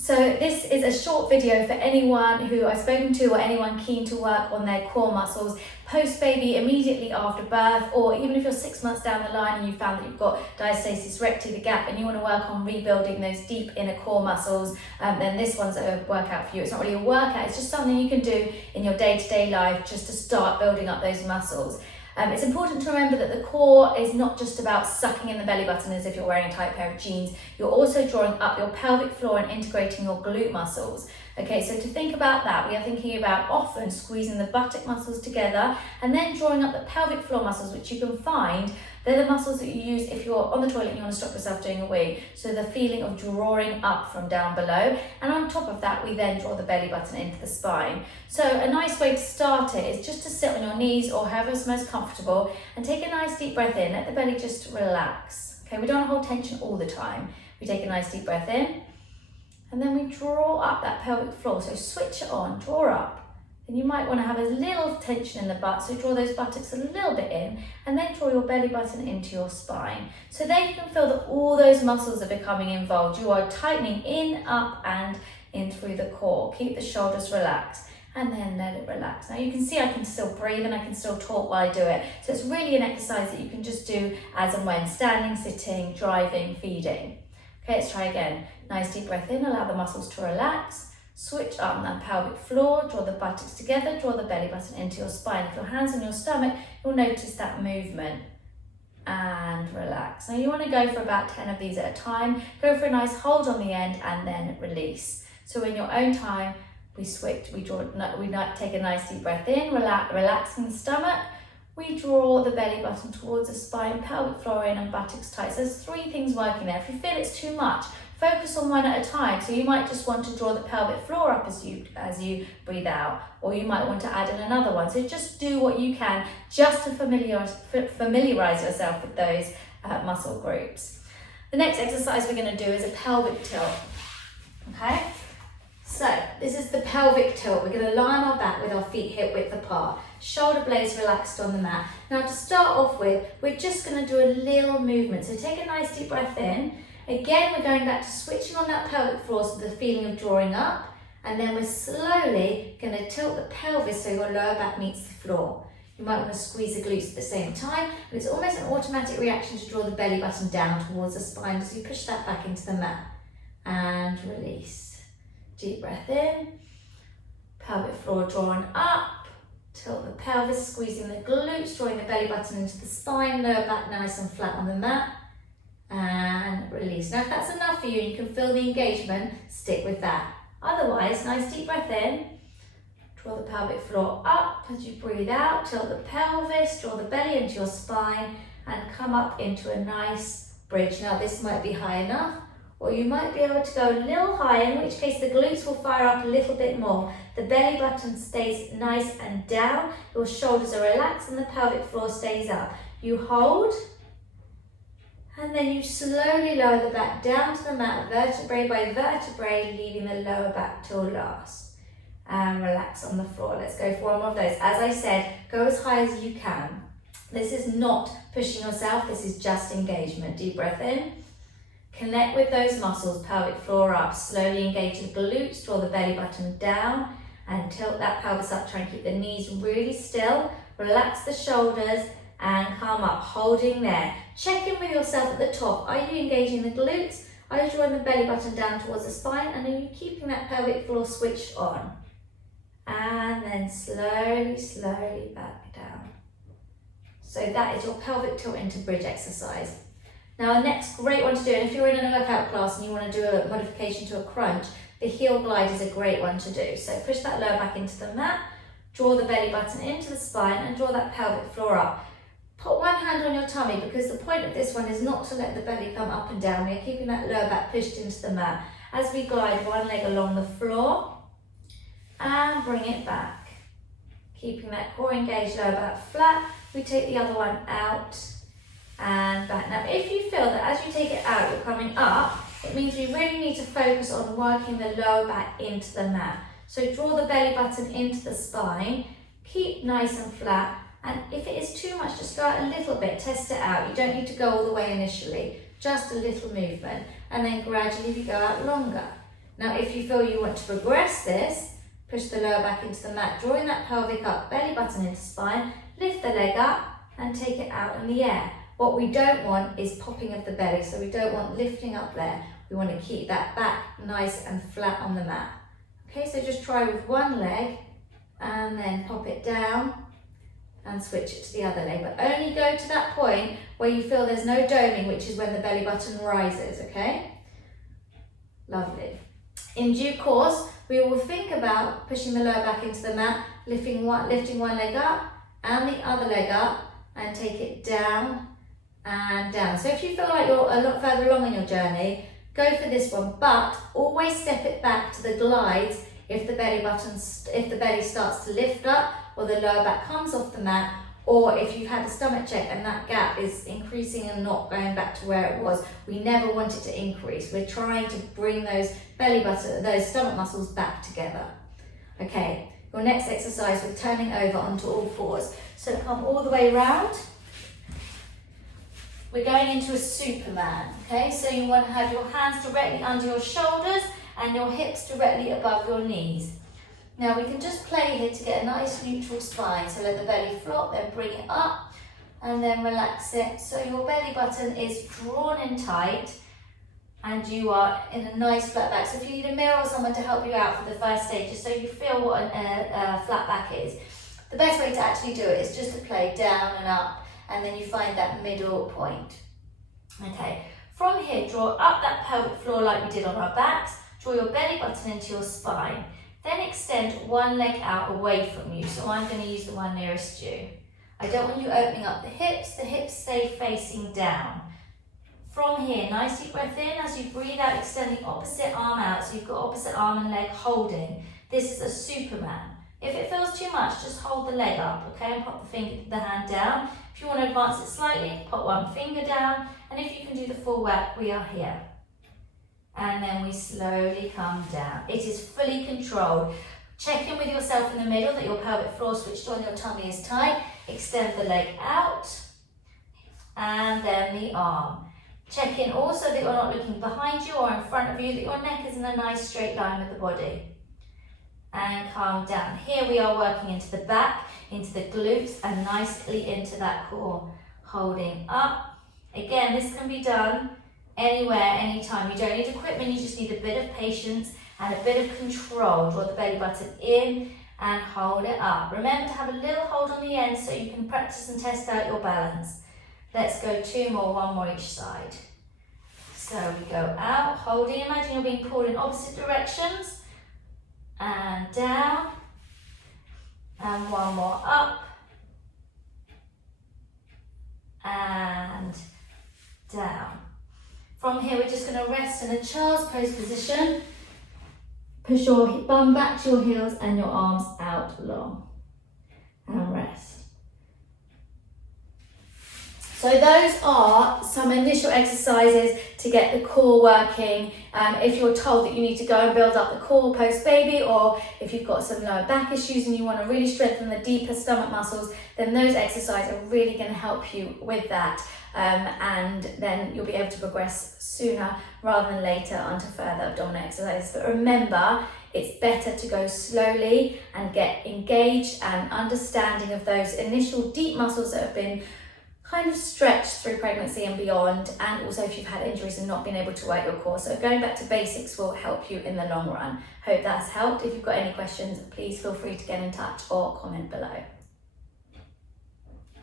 So this is a short video for anyone who I've spoken to or anyone keen to work on their core muscles post-baby, immediately after birth, or even if you're 6 months down the line and you found that you've got diastasis recti, the gap, and you want to work on rebuilding those deep inner core muscles, then this one's a workout for you. It's not really a workout, it's just something you can do in your day-to-day life just to start building up those muscles. It's important to remember that the core is not just about sucking in the belly button as if you're wearing a tight pair of jeans. You're also drawing up your pelvic floor and integrating your glute muscles. Okay, so to think about that, we are thinking about often squeezing the buttock muscles together and then drawing up the pelvic floor muscles, which you can find. They're the muscles that you use if you're on the toilet and you want to stop yourself doing a wee. So the feeling of drawing up from down below. And on top of that, we then draw the belly button into the spine. So a nice way to start it is just to sit on your knees or however's most comfortable and take a nice deep breath in. Let the belly just relax. Okay, we don't hold tension all the time. We take a nice deep breath in and then we draw up that pelvic floor. So switch it on, draw up. And you might want to have a little tension in the butt, so draw those buttocks a little bit in and then draw your belly button into your spine. So there you can feel that all those muscles are becoming involved. You are tightening in, up and in through the core. Keep the shoulders relaxed and then let it relax. Now you can see I can still breathe and I can still talk while I do it. So it's really an exercise that you can just do as and when, standing, sitting, driving, feeding. Okay, let's try again. Nice deep breath in, allow the muscles to relax. Switch up that pelvic floor, draw the buttocks together, draw the belly button into your spine. If your hand's on your stomach, you'll notice that movement. And relax. Now you want to go for about 10 of these at a time. Go for a nice hold on the end and then release. So in your own time, we switch, we take a nice deep breath in, relaxing the stomach. We draw the belly button towards the spine, pelvic floor in and buttocks tight. So there's 3 things working there. If you feel it's too much, focus on one at a time. So you might just want to draw the pelvic floor up as you breathe out, or you might want to add in another one. So just do what you can just to familiarize yourself with those muscle groups. The next exercise we're going to do is a pelvic tilt. Okay? So this is the pelvic tilt. We're going to lie on our back with our feet hip width apart, shoulder blades relaxed on the mat. Now to start off with, we're just going to do a little movement. So take a nice deep breath in. Again, we're going back to switching on that pelvic floor, so the feeling of drawing up, and then we're slowly going to tilt the pelvis so your lower back meets the floor. You might want to squeeze the glutes at the same time, but it's almost an automatic reaction to draw the belly button down towards the spine as you push that back into the mat. And release. Deep breath in, pelvic floor drawn up, tilt the pelvis, squeezing the glutes, drawing the belly button into the spine, lower back nice and flat on the mat. And release. Now if that's enough for you and you can feel the engagement, stick with that. Otherwise, nice deep breath in, draw the pelvic floor up as you breathe out, tilt the pelvis, draw the belly into your spine and come up into a nice bridge. Now this might be high enough, or you might be able to go a little higher, in which case the glutes will fire up a little bit more. The belly button stays nice and down, your shoulders are relaxed and the pelvic floor stays up. You hold, and then you slowly lower the back down to the mat, vertebrae by vertebrae, leaving the lower back till last. And relax on the floor. Let's go for one more of those. As I said, go as high as you can. This is not pushing yourself, this is just engagement. Deep breath in. Connect with those muscles, pelvic floor up. Slowly engage the glutes, draw the belly button down and tilt that pelvis up. Try and keep the knees really still. Relax the shoulders and come up, holding there. Check in with yourself at the top. Are you engaging the glutes? Are you drawing the belly button down towards the spine? And are you keeping that pelvic floor switched on? And then slowly, slowly back down. So that is your pelvic tilt into bridge exercise. Now the next great one to do, and if you're in a workout class and you want to do a modification to a crunch, the heel glide is a great one to do. So push that lower back into the mat, draw the belly button into the spine and draw that pelvic floor up. Put one hand on your tummy because the point of this one is not to let the belly come up and down. We're keeping that lower back pushed into the mat. As we glide one leg along the floor and bring it back. Keeping that core engaged, lower back flat. We take the other one out and back. Now if you feel that as you take it out you're coming up, it means we really need to focus on working the lower back into the mat. So draw the belly button into the spine, keep nice and flat. And if it is too much, just go out a little bit, test it out. You don't need to go all the way initially, just a little movement. And then gradually we go out longer. Now, if you feel you want to progress this, push the lower back into the mat, drawing that pelvic up, belly button into spine, lift the leg up and take it out in the air. What we don't want is popping of the belly, so we don't want lifting up there. We want to keep that back nice and flat on the mat. Okay, so just try with one leg and then pop it down and switch it to the other leg, but only go to that point where you feel there's no doming, which is when the belly button rises, okay? Lovely. In due course, we will think about pushing the lower back into the mat, lifting one leg up and the other leg up, and take it down and down. So if you feel like you're a lot further along in your journey, go for this one, but always step it back to the glides if the belly starts to lift up or the lower back comes off the mat, or if you've had a stomach check and that gap is increasing and not going back to where it was. We never want it to increase. We're trying to bring those those stomach muscles back together. Okay, your next exercise, we're turning over onto all fours. So come all the way round. We're going into a Superman, okay? So you want to have your hands directly under your shoulders and your hips directly above your knees. Now we can just play here to get a nice neutral spine. So let the belly flop, then bring it up and then relax it. So your belly button is drawn in tight and you are in a nice flat back. So if you need a mirror or someone to help you out for the first stage, just so you feel what a flat back is. The best way to actually do it is just to play down and up, and then you find that middle point. Okay, from here, draw up that pelvic floor like we did on our backs. Draw your belly button into your spine. Then extend one leg out away from you. So I'm going to use the one nearest you. I don't want you opening up the hips stay facing down. From here, nice deep breath in. As you breathe out, extend the opposite arm out. So you've got opposite arm and leg holding. This is a Superman. If it feels too much, just hold the leg up, okay? And pop the hand down. If you want to advance it slightly, pop one finger down. And if you can do the full whack, we are here. And then we slowly come down. It is fully controlled. Check in with yourself in the middle that your pelvic floor switched on, your tummy is tight. Extend the leg out. And then the arm. Check in also that you're not looking behind you or in front of you, that your neck is in a nice straight line with the body. And calm down. Here we are working into the back, into the glutes, and nicely into that core. Holding up. Again, this can be done anywhere, anytime. You don't need equipment, you just need a bit of patience and a bit of control. Draw the belly button in and hold it up. Remember to have a little hold on the end so you can practice and test out your balance. Let's go two more, one more each side. So we go out, holding. Imagine you're being pulled in opposite directions. And down. And one more up. And down. From here, we're just going to rest in a child's pose position. Push your bum back to your heels and your arms out long. And rest. So those are some initial exercises to get the core working. If you're told that you need to go and build up the core post-baby, or if you've got some lower back issues and you want to really strengthen the deeper stomach muscles, then those exercises are really going to help you with that. And then you'll be able to progress sooner rather than later onto further abdominal exercises. But remember, it's better to go slowly and get engaged and understanding of those initial deep muscles that have been kind of stretched through pregnancy and beyond, and also if you've had injuries and not been able to work your core. So going back to basics will help you in the long run. Hope that's helped. If you've got any questions, please feel free to get in touch or comment below.